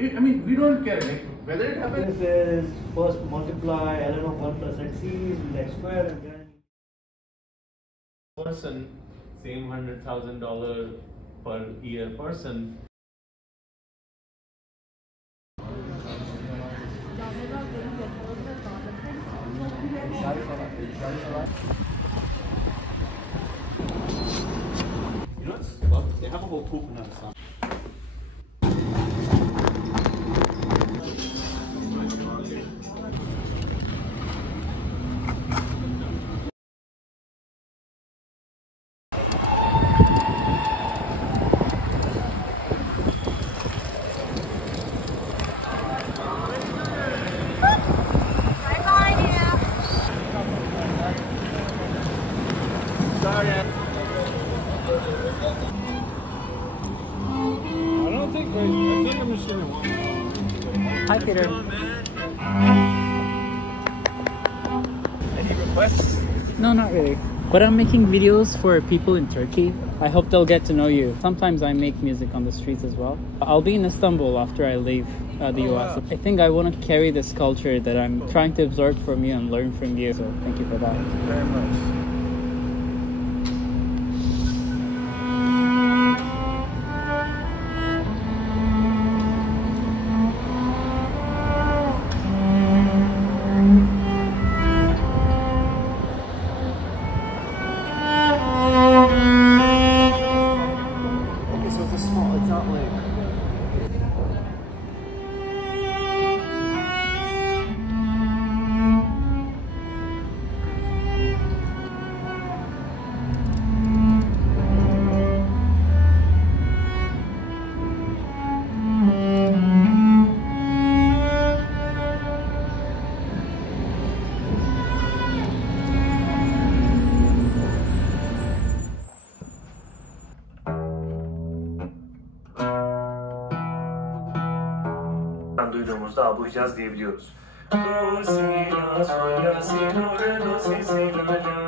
I mean, we don't care. Like, whether it happens. If is first multiply ln of 1 plus x with x square and then person, same $100,000 per year person. You know, well, they have a whole token on the side. Hi, Peter. Any requests? No, not really. But I'm making videos for people in Turkey. I hope they'll get to know you. Sometimes I make music on the streets as well. I'll be in Istanbul after I leave the US. Wow. I think I want to carry this culture that I'm trying to absorb from you and learn from you. So thank you for that. Thank you very much. Duyduğumuzda bu Hicaz diyebiliyoruz. Do, si, la, sol, la, si, do, re, do, si, la, la.